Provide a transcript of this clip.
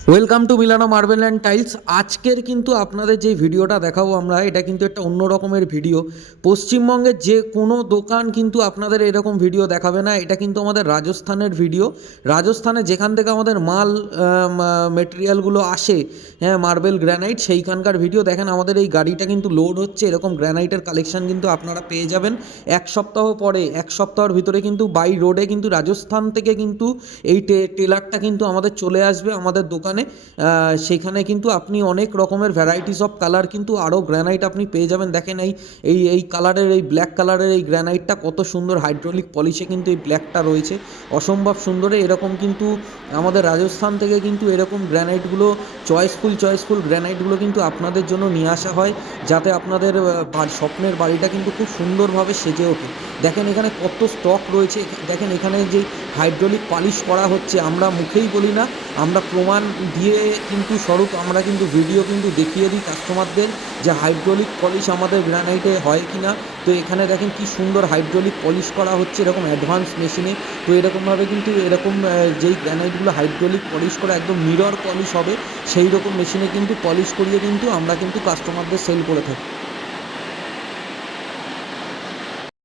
Welcome to মিলানো marble and tiles. আজকের কিন্তু আপনাদের যে ভিডিওটা দেখাবো আমরা, এটা কিন্তু একটা অন্য রকমের ভিডিও। পশ্চিমবঙ্গের যে কোনো দোকান কিন্তু আপনাদের এরকম ভিডিও দেখাবে না। এটা কিন্তু আমাদের রাজস্থানের ভিডিও। রাজস্থানে যেখান থেকে আমাদের মাল মেটেরিয়ালগুলো আসে, হ্যাঁ, মার্বেল গ্র্যানাইট, সেইখানকার ভিডিও দেখেন। আমাদের এই গাড়িটা কিন্তু লোড হচ্ছে, এরকম গ্র্যানাইটের কালেকশন কিন্তু আপনারা পেয়ে যাবেন এক সপ্তাহ পরে। এক সপ্তাহের ভিতরে কিন্তু বাই রোডে কিন্তু রাজস্থান থেকে কিন্তু এই টেলারটা কিন্তু আমাদের চলে আসবে আমাদের দোকানে। সেখানে কিন্তু আপনি অনেক রকমের ভ্যারাইটিস অফ কালার কিন্তু আরও গ্র্যানাইট আপনি পেয়ে যাবেন। দেখেন এই এই এই কালারের, এই ব্ল্যাক কালারের এই গ্র্যানাইটটা কত সুন্দর, হাইড্রোলিক পলিশে কিন্তু এই ব্ল্যাকটা রয়েছে, অসম্ভব সুন্দরে। এরকম কিন্তু আমাদের রাজস্থান থেকে কিন্তু এরকম গ্র্যানাইটগুলো চয়েসফুল গ্র্যানাইটগুলো কিন্তু আপনাদের জন্য নিয়ে আসা হয়, যাতে আপনাদের স্বপ্নের বাড়িটা কিন্তু খুব সুন্দরভাবে সেজে ওঠে। দেখেন এখানে কত স্টক রয়েছে। দেখেন এখানে যে হাইড্রোলিক পলিশ করা হচ্ছে, আমরা মুখেই বলি না, আমরা প্রমাণ দিয়ে কিন্তু স্বরূপ আমরা কিন্তু ভিডিও কিন্তু দেখিয়ে দিই কাস্টমারদের যে হাইড্রোলিক পলিশ আমাদের গ্রানাইটে হয় কি না। তো এখানে দেখেন কি সুন্দর হাইড্রোলিক পলিশ করা হচ্ছে এরকম অ্যাডভান্স মেশিনে। তো এরকমভাবে কিন্তু এরকম যেই গ্রানাইটগুলো হাইড্রোলিক পলিশ করা একদম মিরর পলিশ হবে, সেই রকম মেশিনে কিন্তু পলিশ করিয়ে কিন্তু আমরা কিন্তু কাস্টমারদের সেল করে থাকি।